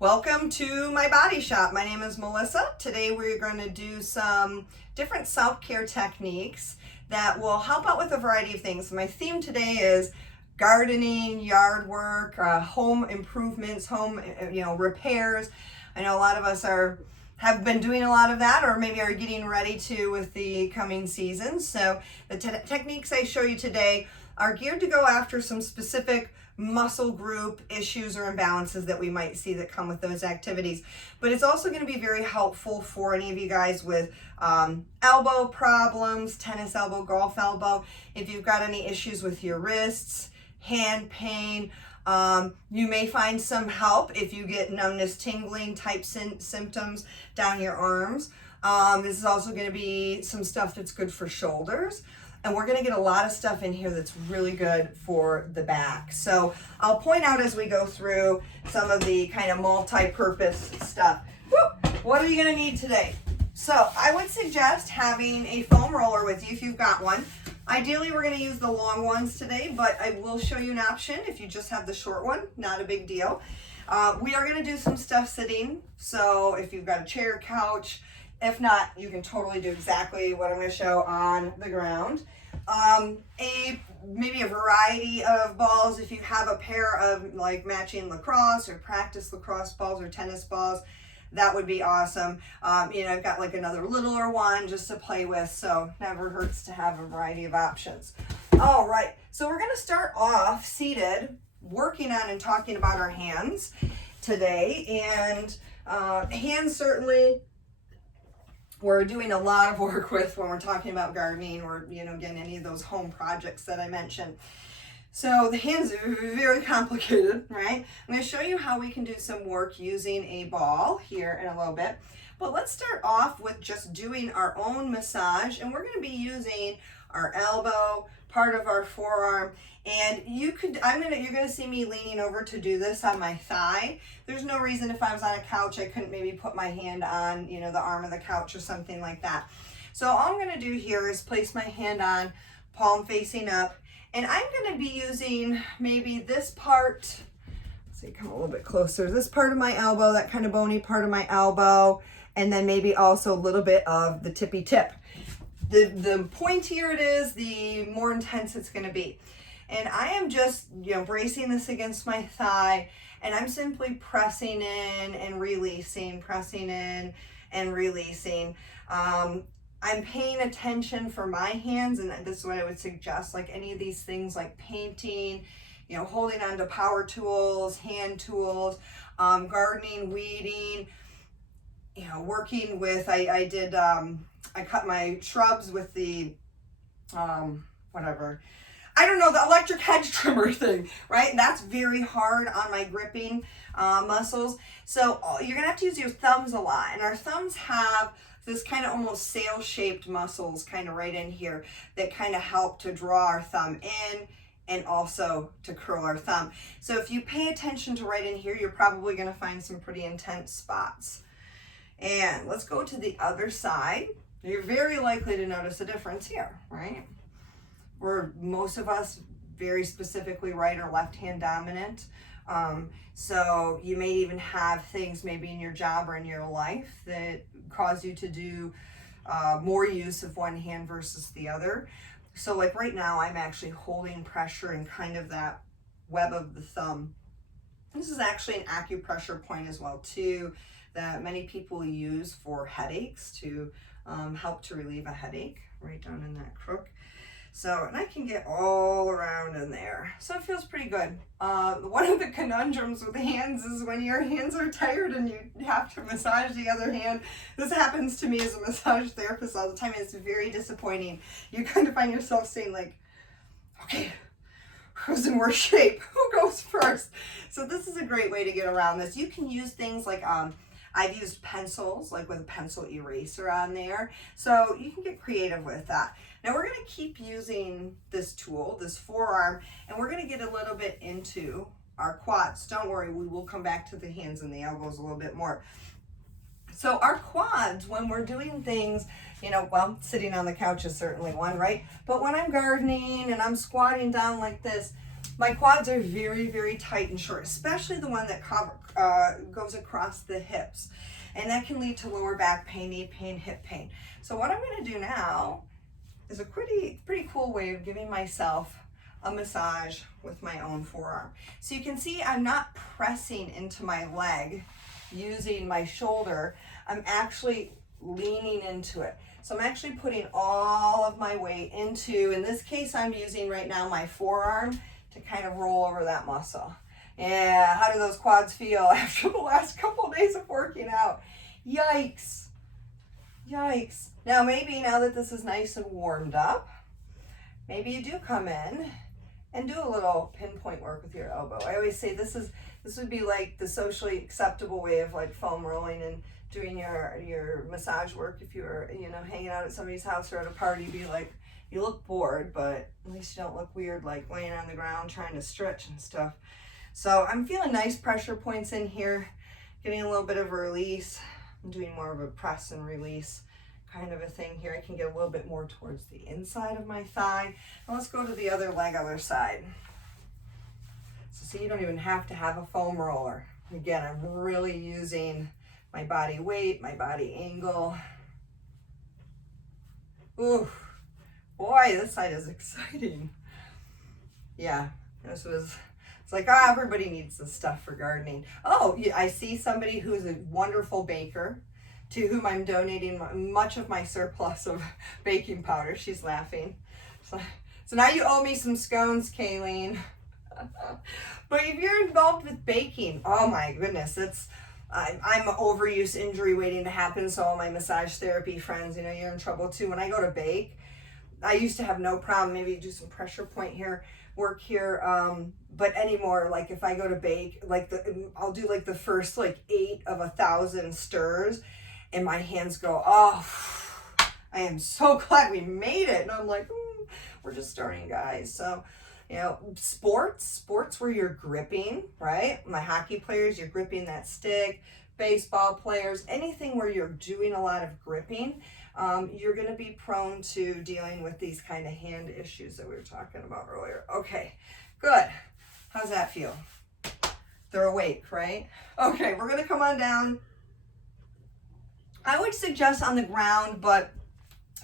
Welcome to my body shop. My name is Melissa. Today we're going to do some different self-care techniques that will help out with a variety of things. My theme today is gardening, yard work, home improvements, home repairs. I know a lot of us have been doing a lot of that, or maybe are getting ready to with the coming season. So the techniques I show you today are geared to go after some specific muscle group issues or imbalances that we might see that come with those activities. But it's also going to be very helpful for any of you guys with elbow problems, tennis elbow, golf elbow. If you've got any issues with your wrists, hand pain, you may find some help if you get numbness, tingling type symptoms down your arms. This is also going to be some stuff that's good for shoulders. And we're going to get a lot of stuff in here that's really good for the back. So I'll point out as we go through some of the kind of multi-purpose stuff. What are you going to need today? So I would suggest having a foam roller with you if you've got one. Ideally, we're going to use the long ones today, but I will show you an option if you just have the short one. Not a big deal. We are going to do some stuff sitting. So if you've got a chair, couch, if not, you can totally do exactly what I'm going to show on the ground. Maybe a variety of balls. If you have a pair of like matching lacrosse or practice lacrosse balls or tennis balls, that would be awesome. I've got like another littler one just to play with, so never hurts to have a variety of options. All right, so we're going to start off seated, working on and talking about our hands today. And hands certainly we're doing a lot of work with when we're talking about gardening or, again, any of those home projects that I mentioned. So the hands are very complicated, right? I'm going to show you how we can do some work using a ball here in a little bit. But let's start off with just doing our own massage, and we're going to be using our elbow, part of our forearm, and you're going to see me leaning over to do this on my thigh. There's no reason if I was on a couch I couldn't maybe put my hand on, the arm of the couch or something like that. So all I'm going to do here is place my hand on, palm facing up, and I'm going to be using maybe this part. Let's see, come a little bit closer. This part of my elbow, that kind of bony part of my elbow, and then maybe also a little bit of the tippy tip. The pointier it is, the more intense it's going to be. And I am just, bracing this against my thigh, and I'm simply pressing in and releasing, pressing in and releasing. I'm paying attention for my hands, and this is what I would suggest, like any of these things like painting, holding on to power tools, hand tools, gardening, weeding, working with, I cut my shrubs with the, the electric hedge trimmer thing, right? That's very hard on my gripping muscles. So you're gonna have to use your thumbs a lot. And our thumbs have this kind of almost sail-shaped muscles kind of right in here that kind of help to draw our thumb in and also to curl our thumb. So if you pay attention to right in here, you're probably gonna find some pretty intense spots. And let's go to the other side. You're very likely to notice a difference here, right? We're, most of us, very specifically right or left hand dominant. So you may even have things maybe in your job or in your life that cause you to do more use of one hand versus the other. So like right now, I'm actually holding pressure in kind of that web of the thumb. This is actually an acupressure point as well too, that many people use for headaches to help to relieve a headache right down in that crook. So, and I can get all around in there. So it feels pretty good. One of the conundrums with hands is when your hands are tired and you have to massage the other hand. This happens to me as a massage therapist all the time. It's very disappointing. You kind of find yourself saying like, okay, who's in worse shape? Who goes first? So this is a great way to get around this. You can use things like, I've used pencils, like with a pencil eraser on there. So you can get creative with that. Now we're going to keep using this tool, this forearm, and we're going to get a little bit into our quads. Don't worry, we will come back to the hands and the elbows a little bit more. So our quads, when we're doing things, sitting on the couch is certainly one, right? But when I'm gardening and I'm squatting down like this, My quads are very, very tight and short, especially the one that goes across the hips. And that can lead to lower back pain, knee pain, hip pain. So what I'm gonna do now is a pretty cool way of giving myself a massage with my own forearm. So you can see I'm not pressing into my leg using my shoulder. I'm actually leaning into it. So I'm actually putting all of my weight into, in this case, I'm using right now my forearm to kind of roll over that muscle. Yeah, how do those quads feel after the last couple of days of working out? Yikes. Yikes. Now maybe now that this is nice and warmed up, maybe you do come in and do a little pinpoint work with your elbow. I always say this would be like the socially acceptable way of like foam rolling and doing your massage work. If you were, you know, hanging out at somebody's house or at a party, be like, you look bored, but at least you don't look weird like laying on the ground trying to stretch and stuff. So I'm feeling nice pressure points in here, getting a little bit of a release. I'm doing more of a press and release kind of a thing here. I can get a little bit more towards the inside of my thigh. And let's go to the other leg, other side. So see, you don't even have to have a foam roller. Again, I'm really using my body weight, my body angle. Ooh, boy, this side is exciting. Yeah, it's like, everybody needs this stuff for gardening. Oh, I see somebody who's a wonderful baker to whom I'm donating much of my surplus of baking powder. She's laughing. So now you owe me some scones, Kayleen. But if you're involved with baking, oh my goodness, I'm an overuse injury waiting to happen. So all my massage therapy friends, you know, you're in trouble too. When I go to bake, I used to have no problem. Maybe do some pressure point here, work here. But anymore, like if I go to bake, like I'll do like the first like 8 of 1,000 stirs, and my hands go, oh, I am so glad we made it. And I'm like, we're just starting, guys. So, you know, sports where you're gripping, right? My hockey players, you're gripping that stick. Baseball players, anything where you're doing a lot of gripping, you're going to be prone to dealing with these kind of hand issues that we were talking about earlier. Okay, good. How's that feel? They're awake, right? Okay, we're going to come on down. I would suggest on the ground, but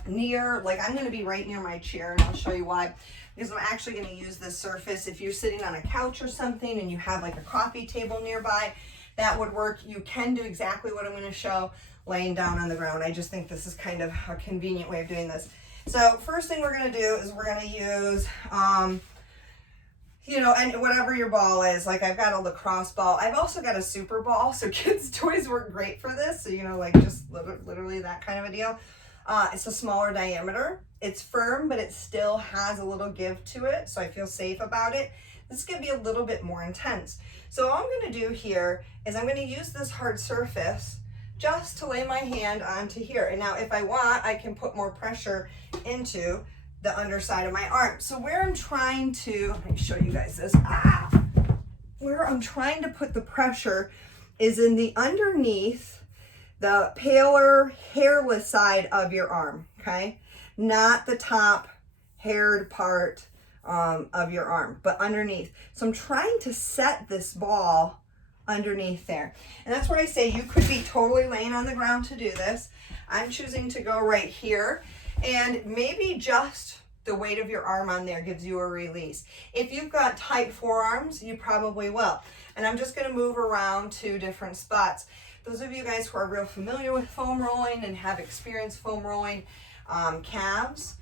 near, like I'm going to be right near my chair, and I'll show you why. Because I'm actually going to use this surface. If you're sitting on a couch or something and you have like a coffee table nearby, that would work. You can do exactly what I'm going to show laying down on the ground. I just think this is kind of a convenient way of doing this. So first thing we're going to do is we're going to use, you know, and whatever your ball is. Like I've got a lacrosse ball. I've also got a super ball. So kids' toys work great for this. So, you know, like just literally that kind of a deal. It's a smaller diameter. It's firm, but it still has a little give to it. So I feel safe about it. This is going to be a little bit more intense. So all I'm going to do here is I'm going to use this hard surface just to lay my hand onto here. And now if I want, I can put more pressure into the underside of my arm. So where I'm trying to, let me show you guys this. Where I'm trying to put the pressure is in the underneath, the paler, hairless side of your arm, okay? Not the top haired part of your arm, but underneath. So I'm trying to set this ball underneath there. And that's where I say you could be totally laying on the ground to do this. I'm choosing to go right here, and maybe just the weight of your arm on there gives you a release. If you've got tight forearms, you probably will. And I'm just going to move around to different spots. Those of you guys who are real familiar with foam rolling and have experienced foam rolling, calves,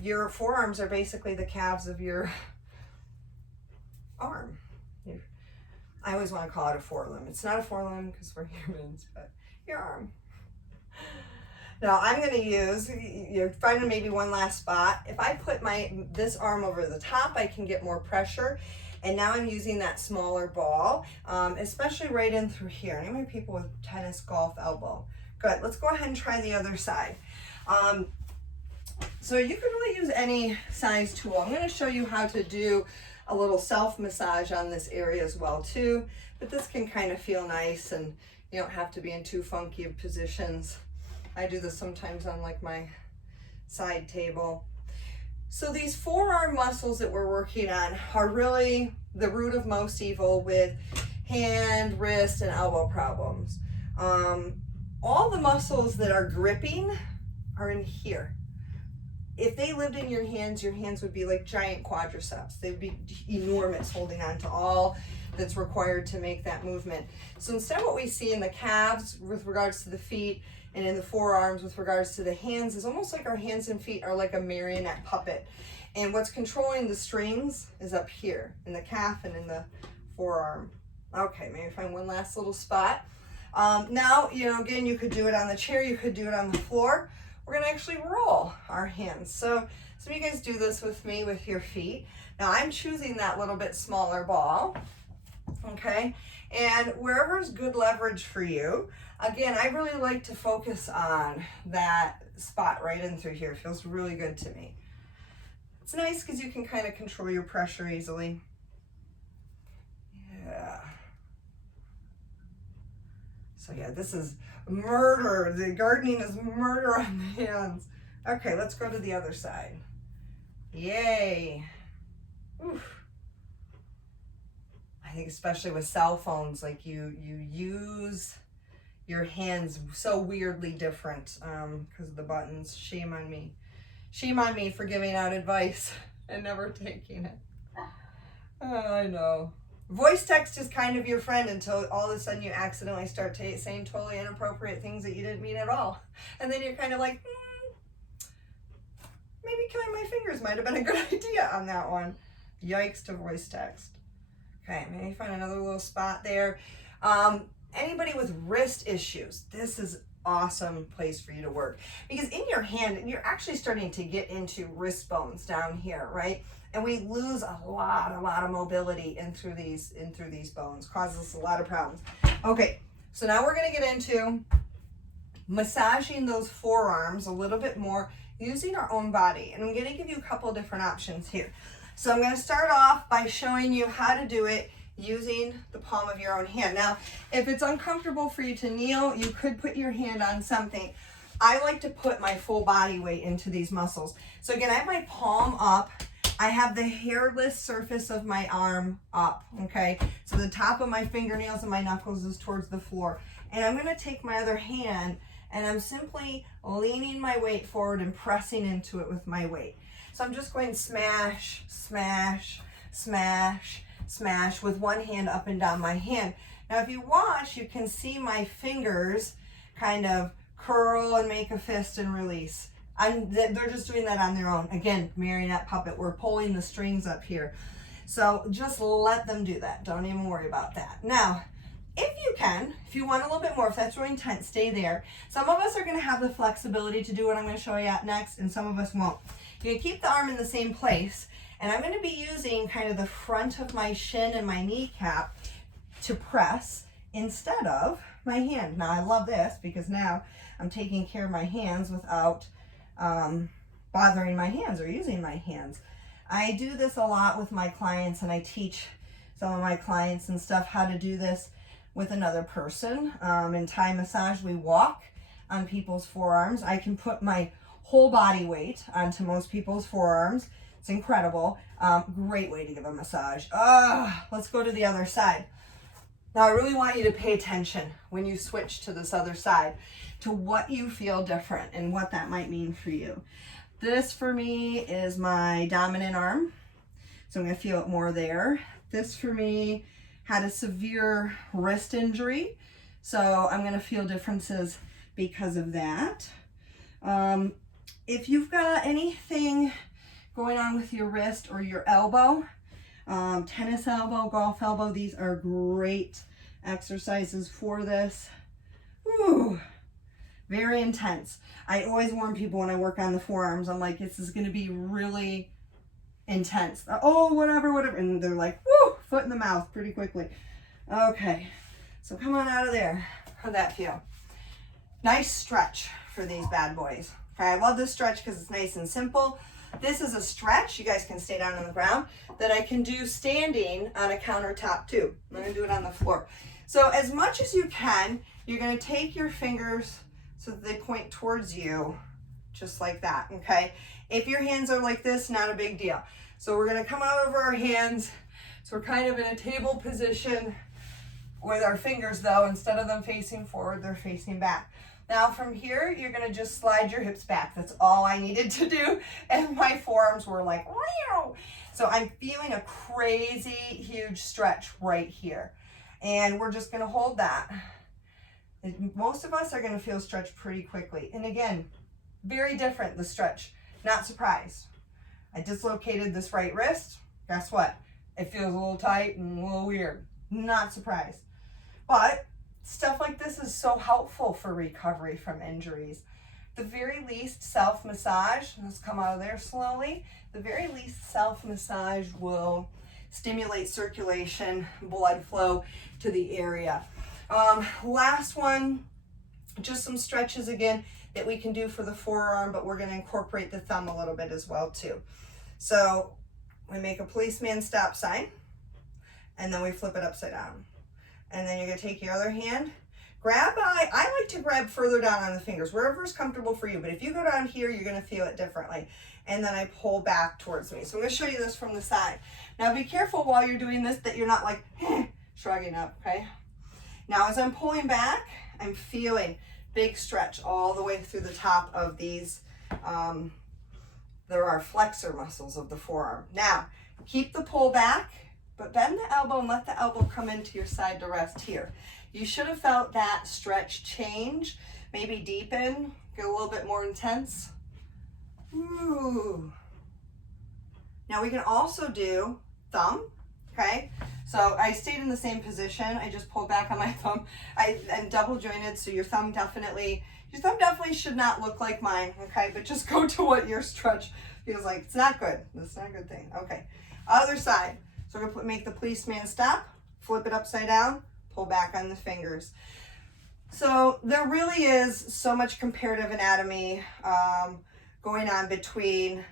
your forearms are basically the calves of your arm. I always want to call it a forelimb. It's not a forelimb because we're humans, but your arm. Now I'm going to use, you're finding maybe one last spot. If I put this arm over the top, I can get more pressure. And now I'm using that smaller ball, especially right in through here. Any of my people with tennis, golf, elbow. Good. Let's go ahead and try the other side. So you can really use any size tool. I'm going to show you how to do a little self-massage on this area as well too. But this can kind of feel nice, and you don't have to be in too funky of positions. I do this sometimes on like my side table. So these forearm muscles that we're working on are really the root of most evil with hand, wrist, and elbow problems. All the muscles that are gripping are in here. If they lived in your hands would be like giant quadriceps. They'd be enormous, holding on to all that's required to make that movement. So instead what we see in the calves with regards to the feet and in the forearms with regards to the hands is almost like our hands and feet are like a marionette puppet. And what's controlling the strings is up here in the calf and in the forearm. Okay, maybe find one last little spot. Now, again, you could do it on the chair, you could do it on the floor. We're gonna actually roll our hands. So some of you guys do this with me with your feet. Now I'm choosing that little bit smaller ball, okay? And wherever's good leverage for you, again, I really like to focus on that spot right in through here. It feels really good to me. It's nice because you can kind of control your pressure easily. Yeah. So yeah, this is murder. The gardening is murder on the hands. Okay, let's go to the other side. Yay. Oof. I think especially with cell phones, like you use your hands so weirdly different because of the buttons. Shame on me. Shame on me for giving out advice and never taking it. Oh, I know. Voice text is kind of your friend until all of a sudden you accidentally start saying totally inappropriate things that you didn't mean at all. And then you're kind of like, maybe killing my fingers might have been a good idea on that one. Yikes to voice text. Okay, maybe find another little spot there. Anybody with wrist issues, this is awesome place for you to work because in your hand, you're actually starting to get into wrist bones down here, right? And we lose a lot of mobility in through these bones, causes us a lot of problems. Okay, so now we're gonna get into massaging those forearms a little bit more using our own body. And I'm gonna give you a couple different options here. So I'm gonna start off by showing you how to do it using the palm of your own hand. Now, if it's uncomfortable for you to kneel, you could put your hand on something. I like to put my full body weight into these muscles. So again, I have my palm up. I have the hairless surface of my arm up, okay? So the top of my fingernails and my knuckles is towards the floor. And I'm gonna take my other hand and I'm simply leaning my weight forward and pressing into it with my weight. So I'm just going smash, smash, smash, smash with one hand up and down my hand. Now if you watch, you can see my fingers kind of curl and make a fist and release. They're just doing that on their own. Again, marionette puppet, we're pulling the strings up here. So just let them do that. Don't even worry about that. Now, if you can, if you want a little bit more, if that's really intense, stay there. Some of us are gonna have the flexibility to do what I'm gonna show you next, and some of us won't. You're gonna keep the arm in the same place, and I'm gonna be using kind of the front of my shin and my kneecap to press instead of my hand. Now I love this because now I'm taking care of my hands without bothering my hands or using my hands. I do this a lot with my clients, and I teach some of my clients and stuff how to do this with another person. In Thai massage, we walk on people's forearms. I can put my whole body weight onto most people's forearms. It's incredible. Great way to give a massage. Let's go to the other side. Now I really want you to pay attention when you switch to this other side to what you feel different and what that might mean for you. This for me is my dominant arm, so I'm gonna feel it more there. This for me had a severe wrist injury, so I'm gonna feel differences because of that. If you've got anything going on with your wrist or your elbow, tennis elbow, golf elbow, these are great exercises for this. Whew. Very intense. I always warn people when I work on the forearms, I'm like, this is going to be really intense. Oh, whatever. And they're like, whoo, foot in the mouth pretty quickly. Okay, so come on out of there. How'd that feel? Nice stretch for these bad boys. Okay, I love this stretch because it's nice and simple. This is a stretch, you guys can stay down on the ground, that I can do standing on a countertop too. I'm going to do it on the floor. So as much as you can, you're going to take your fingers so that they point towards you just like that, okay? If your hands are like this, not a big deal. So we're gonna come out over our hands. So we're kind of in a table position with our fingers though, instead of them facing forward, they're facing back. Now from here, you're gonna just slide your hips back. That's all I needed to do. And my forearms were like, wow. So I'm feeling a crazy huge stretch right here. And we're just gonna hold that. Most of us are gonna feel stretch pretty quickly. And again, very different, the stretch, not surprised. I dislocated this right wrist. Guess what? It feels a little tight and a little weird. Not surprised. But stuff like this is so helpful for recovery from injuries. The very least self-massage, let's come out of there slowly. The very least self-massage will stimulate circulation, blood flow to the area. Last one, just some stretches again that we can do for the forearm, but we're gonna incorporate the thumb a little bit as well too. So we make a policeman stop sign, and then we flip it upside down. And then you're gonna take your other hand, grab, I like to grab further down on the fingers, wherever's comfortable for you, but if you go down here, you're gonna feel it differently. And then I pull back towards me. So I'm gonna show you this from the side. Now be careful while you're doing this that you're not like shrugging up, okay? Now as I'm pulling back, I'm feeling big stretch all the way through the top of these, there are flexor muscles of the forearm. Now, keep the pull back, but bend the elbow and let the elbow come into your side to rest here. You should have felt that stretch change, maybe deepen, get a little bit more intense. Ooh. Now we can also do thumb, okay? So I stayed in the same position. I just pulled back on my thumb. I'm double jointed, so your thumb definitely should not look like mine, okay? But just go to what your stretch feels like. It's not good. That's not a good thing. Okay, other side. So we're gonna make the policeman stop, flip it upside down, pull back on the fingers. So there really is so much comparative anatomy going on between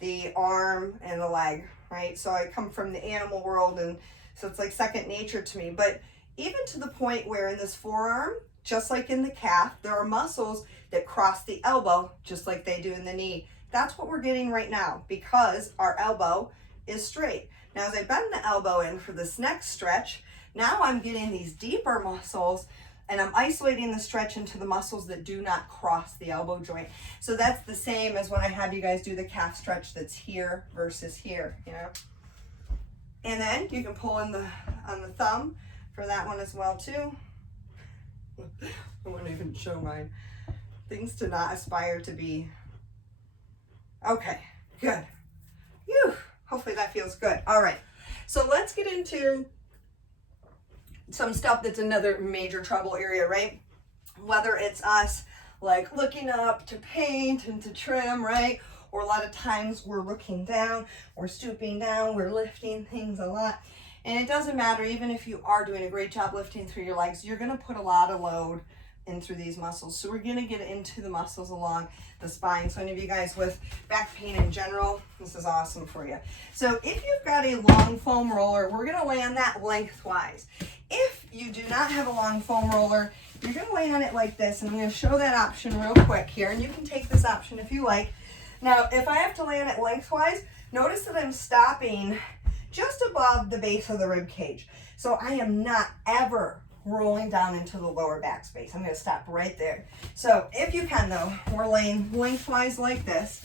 the arm and the leg, right? So I come from the animal world, and so it's like second nature to me. But even to the point where in this forearm, just like in the calf, there are muscles that cross the elbow just like they do in the knee. That's what we're getting right now because our elbow is straight. Now as I bend the elbow in for this next stretch, now I'm getting these deeper muscles, and I'm isolating the stretch into the muscles that do not cross the elbow joint. So that's the same as when I have you guys do the calf stretch that's here versus here, you know? And then you can pull on the thumb for that one as well too. I won't even show mine. Things to not aspire to be. Okay, good. Phew. Hopefully that feels good. All right, so let's get into some stuff that's another major trouble area, right? Whether it's us like looking up to paint and to trim, right? Or a lot of times we're looking down, we're stooping down, we're lifting things a lot. And it doesn't matter, even if you are doing a great job lifting through your legs, you're gonna put a lot of load in through these muscles. So we're gonna get into the muscles along the spine. So any of you guys with back pain in general, this is awesome for you. So if you've got a long foam roller, we're gonna lay on that lengthwise. If you do not have a long foam roller, you're gonna lay on it like this, and I'm gonna show that option real quick here, and you can take this option if you like. Now, if I have to lay on it lengthwise, notice that I'm stopping just above the base of the rib cage. So I am not ever rolling down into the lower back space. I'm gonna stop right there. So if you can though, we're laying lengthwise like this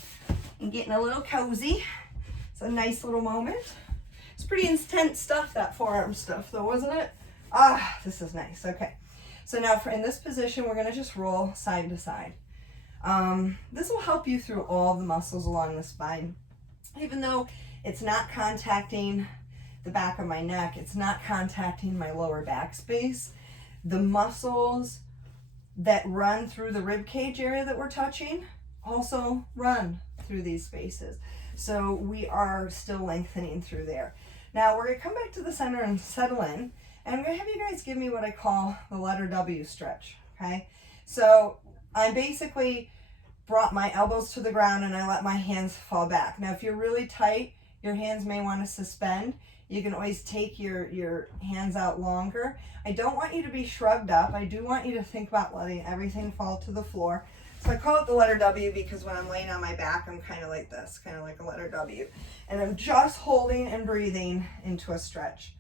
and getting a little cozy. It's a nice little moment. It's pretty intense stuff, that forearm stuff though, wasn't it? Ah, this is nice. Okay. So now in this position, we're gonna just roll side to side. This will help you through all the muscles along the spine. Even though it's not contacting the back of my neck, it's not contacting my lower back space, the muscles that run through the rib cage area that we're touching also run through these spaces. So we are still lengthening through there. Now we're gonna come back to the center and settle in, and I'm gonna have you guys give me what I call the letter W stretch, okay? So I basically brought my elbows to the ground and I let my hands fall back. Now if you're really tight, your hands may want to suspend. You can always take your hands out longer. I don't want you to be shrugged up. I do want you to think about letting everything fall to the floor. So I call it the letter W because when I'm laying on my back, I'm kind of like this, kind of like a letter W. And I'm just holding and breathing into a stretch.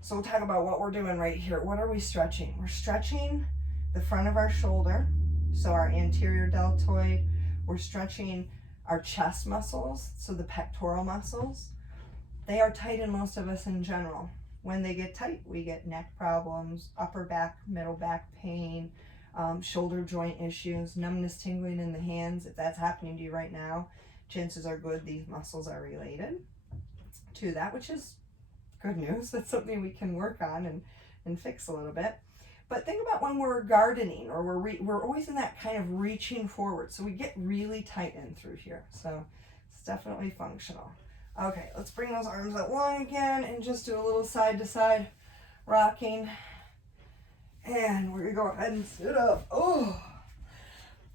So we'll talk about what we're doing right here. What are we stretching? We're stretching the front of our shoulder, so our anterior deltoid. We're stretching our chest muscles, so the pectoral muscles. They are tight in most of us in general. When they get tight, we get neck problems, upper back, middle back pain, shoulder joint issues, numbness, tingling in the hands. If that's happening to you right now, chances are good these muscles are related to that, which is good news. That's something we can work on and fix a little bit. But think about when we're gardening or we're always in that kind of reaching forward. So we get really tight in through here. So it's definitely functional. Okay, let's bring those arms out long again and just do a little side to side rocking. And we're gonna go ahead and sit up. Oh.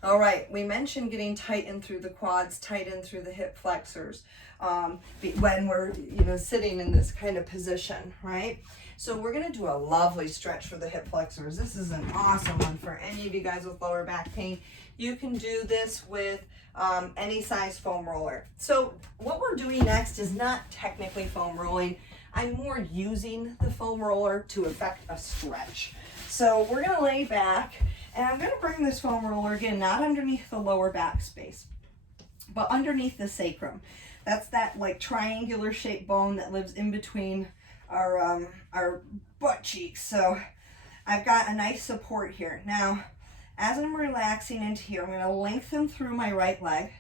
All right, we mentioned getting tight in through the quads, tight in through the hip flexors when we're sitting in this kind of position, right? So we're gonna do a lovely stretch for the hip flexors. This is an awesome one for any of you guys with lower back pain. You can do this with any size foam roller. So what we're doing next is not technically foam rolling. I'm more using the foam roller to affect a stretch. So we're gonna lay back and I'm gonna bring this foam roller again, not underneath the lower back space, but underneath the sacrum. That's that like triangular shaped bone that lives in between our butt cheeks. So I've got a nice support here. Now, as I'm relaxing into here, I'm gonna lengthen through my right leg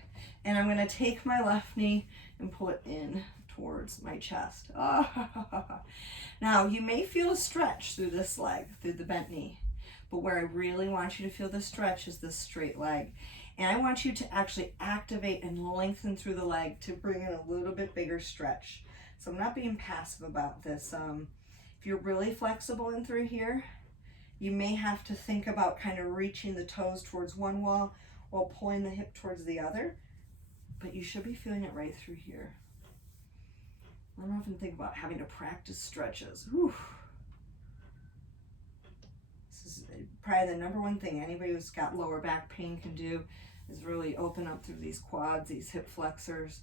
and I'm gonna take my left knee and pull it in towards my chest. Now, you may feel a stretch through this leg, through the bent knee, but where I really want you to feel the stretch is this straight leg. And I want you to actually activate and lengthen through the leg to bring in a little bit bigger stretch. So I'm not being passive about this. If you're really flexible in through here, you may have to think about kind of reaching the toes towards one wall while pulling the hip towards the other, but you should be feeling it right through here. I don't often think about having to practice stretches. Whew. This is probably the number one thing anybody who's got lower back pain can do is really open up through these quads, these hip flexors.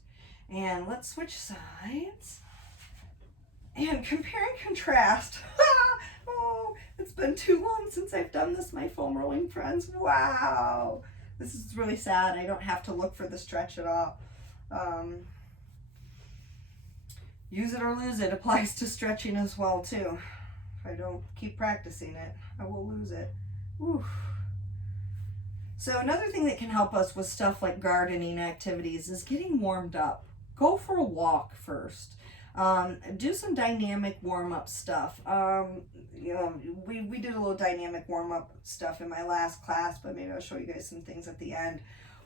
And let's switch sides. And compare and contrast. Oh, it's been too long since I've done this, my foam rolling friends. Wow. This is really sad. I don't have to look for the stretch at all. Use it or lose it applies to stretching as well too. If I don't keep practicing it, I will lose it. Whew. So another thing that can help us with stuff like gardening activities is getting warmed up. Go for a walk first. Do some dynamic warm-up stuff. We did a little dynamic warm-up stuff in my last class, but maybe I'll show you guys some things at the end.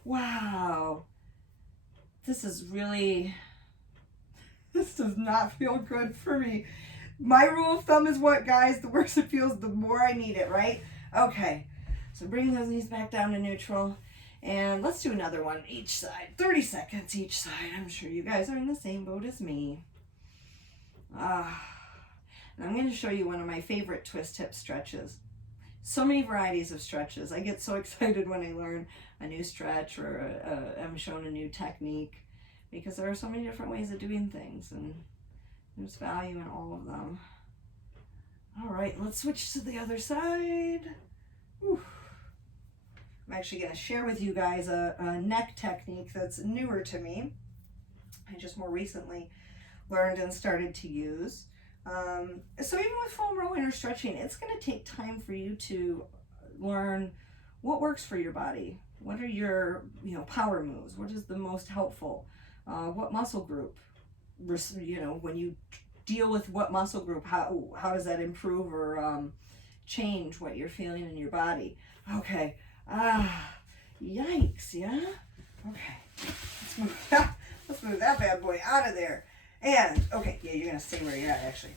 Wow. This does not feel good for me. My rule of thumb is what, guys? The worse it feels, the more I need it, right? Okay, so bring those knees back down to neutral. And let's do another one each side. 30 seconds each side. I'm sure you guys are in the same boat as me. And I'm going to show you one of my favorite twist hip stretches. So many varieties of stretches. I get so excited when I learn a new stretch or I'm shown a new technique, because there are so many different ways of doing things and there's value in all of them. All right, let's switch to the other side. Whew. I'm actually going to share with you guys a neck technique that's newer to me. I just more recently learned and started to use. So even with foam rolling or stretching, it's going to take time for you to learn what works for your body. What are your power moves? What is the most helpful? What muscle group? When you deal with what muscle group, how does that improve or change what you're feeling in your body? Okay. Yikes, yeah? Okay. Let's move that bad boy out of there. And, okay, yeah, you're going to stay where you're at, actually.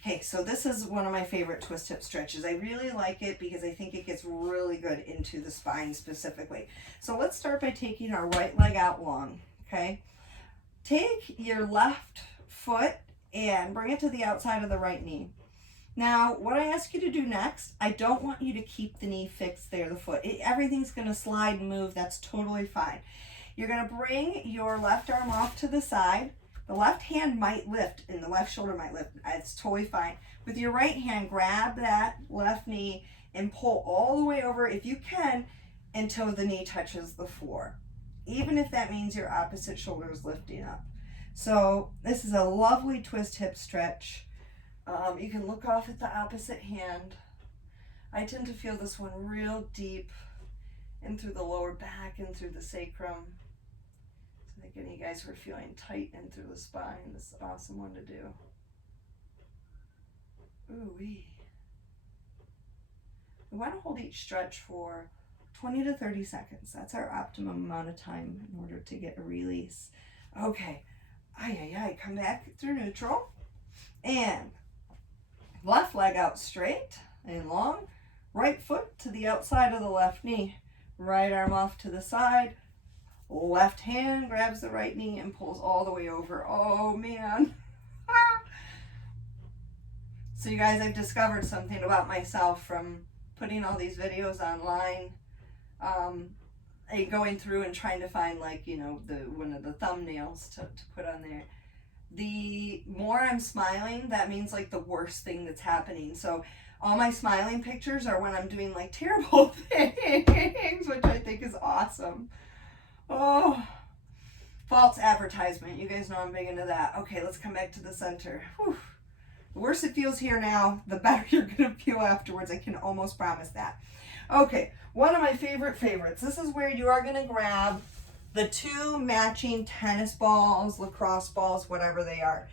Okay, so this is one of my favorite twist hip stretches. I really like it because I think it gets really good into the spine specifically. So let's start by taking our right leg out long, okay? Take your left foot and bring it to the outside of the right knee. Now, what I ask you to do next, I don't want you to keep the knee fixed there, the foot. Everything's going to slide and move. That's totally fine. You're going to bring your left arm off to the side. The left hand might lift and the left shoulder might lift. It's totally fine. With your right hand, grab that left knee and pull all the way over, if you can, until the knee touches the floor. Even if that means your opposite shoulder is lifting up. So this is a lovely twist hip stretch. You can look off at the opposite hand. I tend to feel this one real deep in through the lower back and through the sacrum. So I think any of you guys who are feeling tight in through the spine, this is an awesome one to do. Ooh-wee. We want to hold each stretch for 20 to 30 seconds. That's our optimum amount of time in order to get a release. Okay. Come back through neutral. And left leg out straight and long. Right foot to the outside of the left knee. Right arm off to the side. Left hand grabs the right knee and pulls all the way over. Oh, man. So you guys, I've discovered something about myself from putting all these videos online. Going through and trying to find, like, you know, one of the thumbnails to put on there. The more I'm smiling, that means like the worst thing that's happening. So all my smiling pictures are when I'm doing like terrible things, which I think is awesome. Oh, false advertisement. You guys know I'm big into that. Okay, let's come back to the center. Whew. The worse it feels here now, the better you're going to feel afterwards. I can almost promise that. Okay, one of my favorites. This is where you are going to grab the two matching tennis balls, lacrosse balls, whatever they are.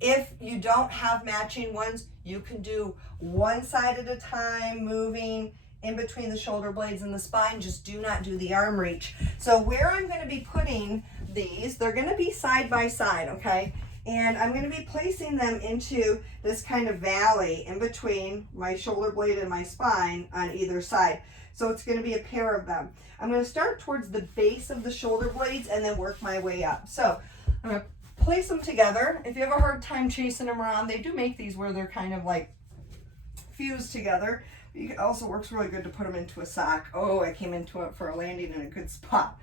If you don't have matching ones, you can do one side at a time, moving in between the shoulder blades and the spine. Just do not do the arm reach. So where I'm going to be putting these, they're going to be side by side, okay? And I'm going to be placing them into this kind of valley in between my shoulder blade and my spine on either side. So it's going to be a pair of them. I'm going to start towards the base of the shoulder blades and then work my way up. So I'm going to place them together. If you have a hard time chasing them around, they do make these where they're kind of like fused together. It also works really good to put them into a sock. Oh, I came into it for a landing in a good spot.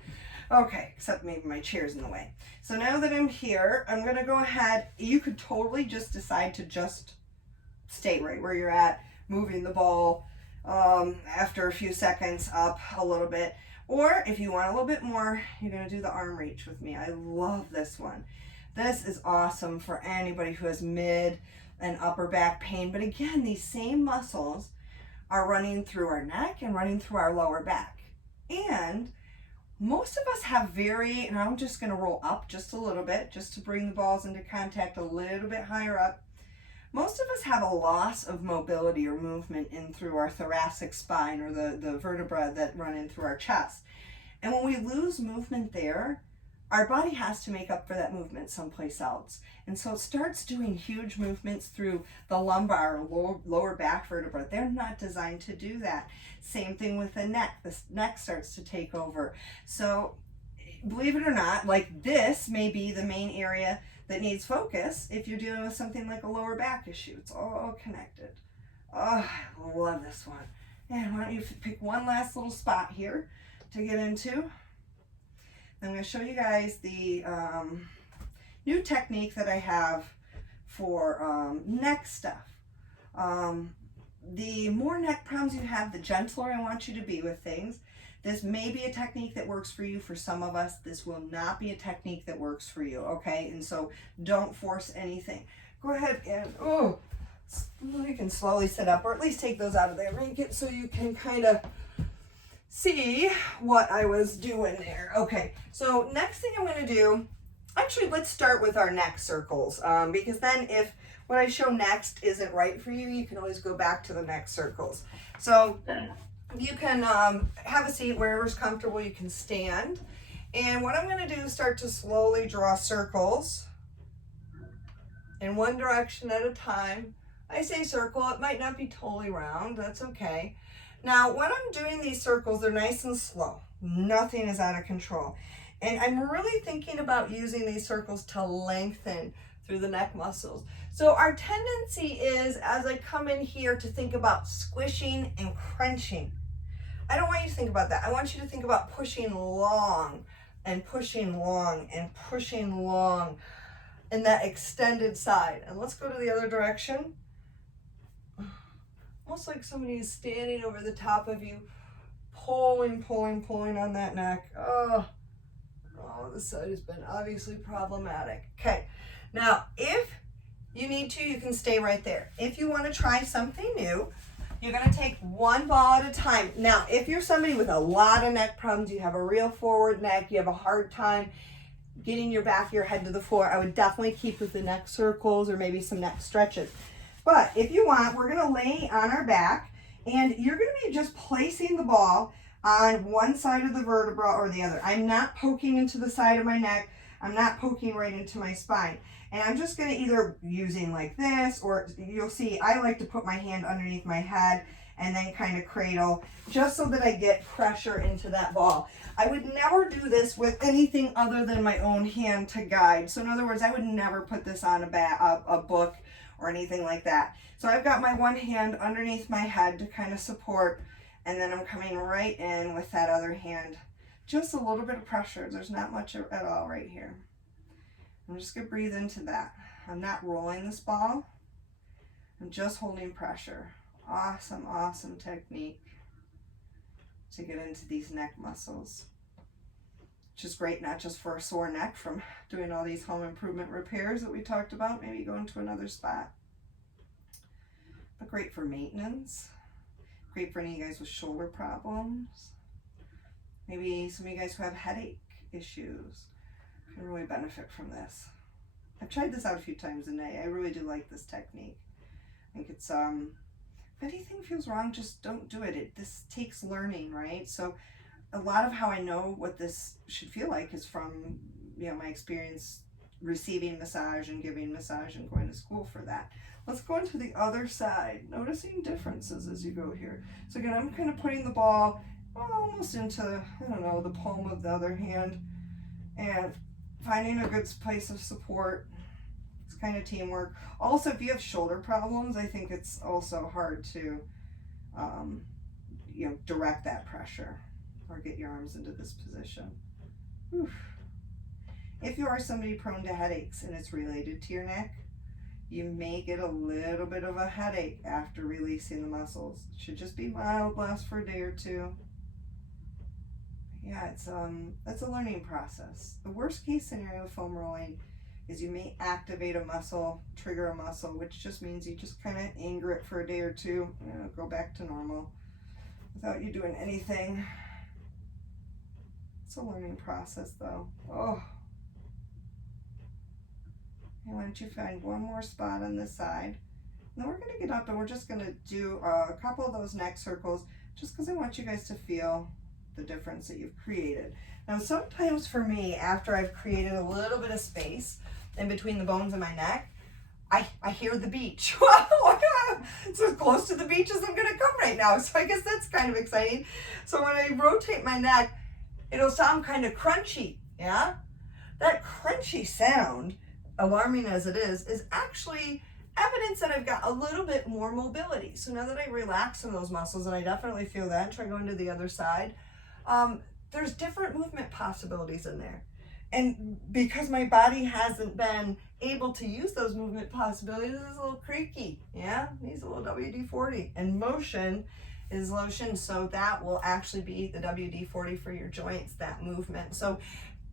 Okay, except maybe my chair's in the way. So now that I'm here, I'm going to go ahead. You could totally just decide to just stay right where you're at, moving the ball after a few seconds up a little bit. Or if you want a little bit more, you're going to do the arm reach with me. I love this one. This is awesome for anybody who has mid and upper back pain. But again, these same muscles are running through our neck and running through our lower back. And most of us have and I'm just going to roll up just a little bit, just to bring the balls into contact a little bit higher up. Most of us have a loss of mobility or movement in through our thoracic spine or the vertebra that run in through our chest. And when we lose movement there, our body has to make up for that movement someplace else. And so it starts doing huge movements through the lumbar or lower back vertebra. They're not designed to do that. Same thing with the neck. The neck starts to take over. So believe it or not, like this may be the main area that needs focus if you're dealing with something like a lower back issue. It's all connected. Oh, I love this one. And why don't you pick one last little spot here to get into. I'm going to show you guys the new technique that I have for neck stuff. The more neck problems you have, the gentler I want you to be with things. This may be a technique that works for you. For some of us, this will not be a technique that works for you, okay? And so don't force anything. Go ahead and, you can slowly sit up, or at least take those out of there, so you can kind of see what I was doing there. Okay, so next thing I'm going to do, actually let's start with our neck circles, because then if what I show next isn't right for you, you can always go back to the neck circles. So you can have a seat wherever's comfortable. You can stand, and what I'm going to do is start to slowly draw circles in one direction at a time. I say circle, it might not be totally round, that's okay. Now, when I'm doing these circles, they're nice and slow. Nothing is out of control. And I'm really thinking about using these circles to lengthen through the neck muscles. So our tendency is, as I come in here, to think about squishing and crunching. I don't want you to think about that. I want you to think about pushing long and pushing long and pushing long in that extended side. And let's go to the other direction. Almost like somebody is standing over the top of you, pulling, pulling, pulling on that neck. Oh, this side has been obviously problematic. Okay, now if you need to, you can stay right there. If you want to try something new, you're going to take one ball at a time. Now, if you're somebody with a lot of neck problems, you have a real forward neck, you have a hard time getting your back of your head to the floor, I would definitely keep with the neck circles or maybe some neck stretches. But if you want, we're going to lay on our back, and you're going to be just placing the ball on one side of the vertebra or the other. I'm not poking into the side of my neck. I'm not poking right into my spine. And I'm just going to either using like this, or you'll see I like to put my hand underneath my head and then kind of cradle, just so that I get pressure into that ball. I would never do this with anything other than my own hand to guide. So in other words, I would never put this on a book or anything like that. So I've got my one hand underneath my head to kind of support, and then I'm coming right in with that other hand. Just a little bit of pressure. There's not much at all right here. I'm just going to breathe into that. I'm not rolling this ball. I'm just holding pressure. Awesome, awesome technique to get into these neck muscles. Which is great, not just for a sore neck from doing all these home improvement repairs that we talked about, maybe going to another spot. But great for maintenance. Great for any of you guys with shoulder problems. Maybe some of you guys who have headache issues can really benefit from this. I've tried this out a few times and I really do like this technique. I think it's, if anything feels wrong, just don't do it. This takes learning, right? So a lot of how I know what this should feel like is from, my experience receiving massage and giving massage and going to school for that. Let's go into the other side, noticing differences as you go here. So again, I'm kind of putting the ball almost into, the palm of the other hand, and finding a good place of support. It's kind of teamwork. Also, if you have shoulder problems, I think it's also hard to, direct that pressure or get your arms into this position. Whew. If you are somebody prone to headaches and it's related to your neck, you may get a little bit of a headache after releasing the muscles. It should just be mild, last for a day or two. Yeah, that's a learning process. The worst case scenario of foam rolling is you may activate a muscle, trigger a muscle, which just means you just kind of anger it for a day or two, go back to normal without you doing anything. It's a learning process though. Oh. And why don't you find one more spot on this side. And then we're going to get up and we're just going to do a couple of those neck circles, just because I want you guys to feel the difference that you've created. Now sometimes for me, after I've created a little bit of space in between the bones of my neck, I hear the beach. Oh my God, it's as close to the beach as I'm gonna come right now. So I guess that's kind of exciting. So when I rotate my neck, it'll sound kind of crunchy, yeah? That crunchy sound, alarming as it is actually evidence that I've got a little bit more mobility. So now that I relax some of those muscles, and I definitely feel that, try going to the other side, there's different movement possibilities in there. And because my body hasn't been able to use those movement possibilities, it's a little creaky, yeah? Needs a little WD-40. And motion is lotion, so that will actually be the WD-40 for your joints, that movement. So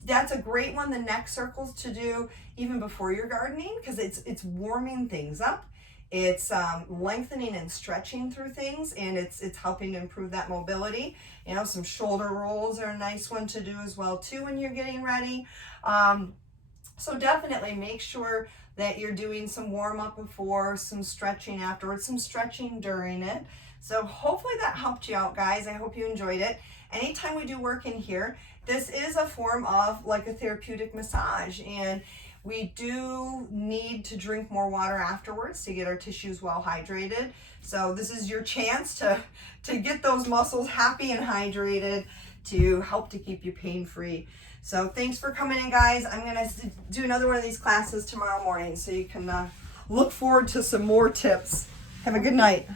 that's a great one, the neck circles, to do even before you're gardening, because it's warming things up. It's lengthening and stretching through things, and it's helping to improve that mobility. Some shoulder rolls are a nice one to do as well too when you're getting ready. So definitely make sure that you're doing some warm up before, some stretching afterwards, some stretching during it. So hopefully that helped you out, guys. I hope you enjoyed it. Anytime we do work in here, this is a form of like a therapeutic massage, and we do need to drink more water afterwards to get our tissues well hydrated. So this is your chance to get those muscles happy and hydrated, to help to keep you pain-free. So thanks for coming in, guys. I'm going to do another one of these classes tomorrow morning, so you can look forward to some more tips. Have a good night.